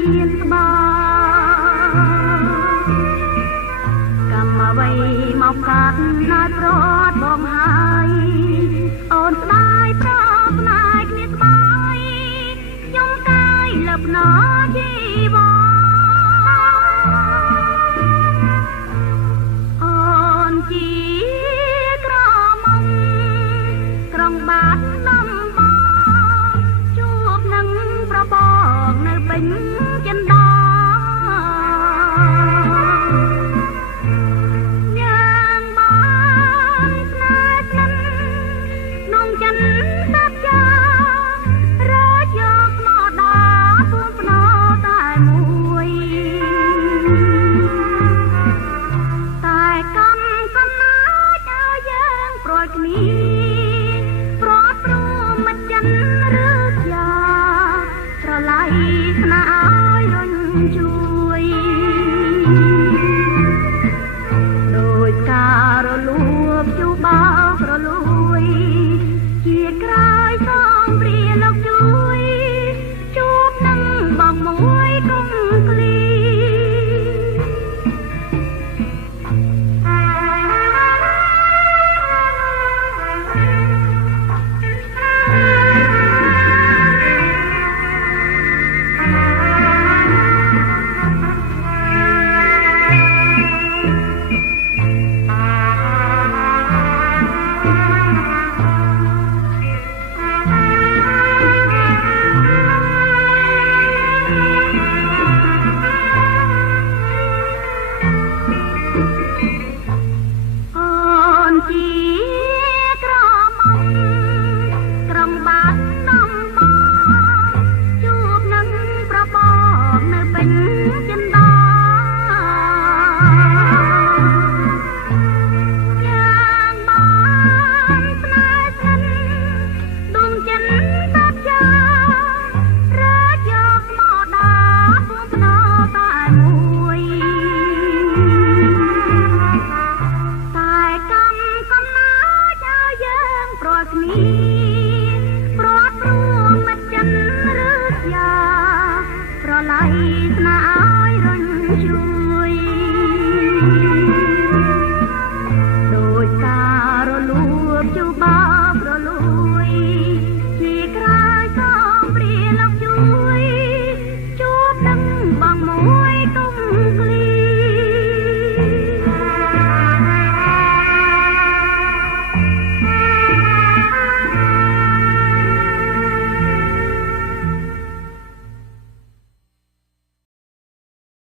មានស្បើកម្មអ្វីមកកាត់ណាត់រត់បងហើយអូនស្ដាយប្រស្នាយគ្នាស្បើយខ្ញុំកាយលឹបណជីវ៉ាអូនជាក្រមុំក្រុងបាត់ដំបងជួបនឹងប្របងនៅពេញចិនដយ៉ាងបានស្នេហ៍ស្និទ្ធនំចិនសាប់ចារត់យកមកដល់ពួនភ្នោតែមួយតែកម្មកំណាចឲ្យយើងព្រួយគ្នាប្រត់ព្រមមិនចិនឬយ៉ាស្រឡៃស្នេហ៍ឲ្យរញជួយដោយការរលួបជួបបោករលួយជាក្រោយសងព្រាលោកជួយជួបនឹងបងមួយគង់គ្លីប្រត់ព្រមមិនចិនឬយ៉ាប្រឡៃស្នេហ៍ឲ្យរញជួយ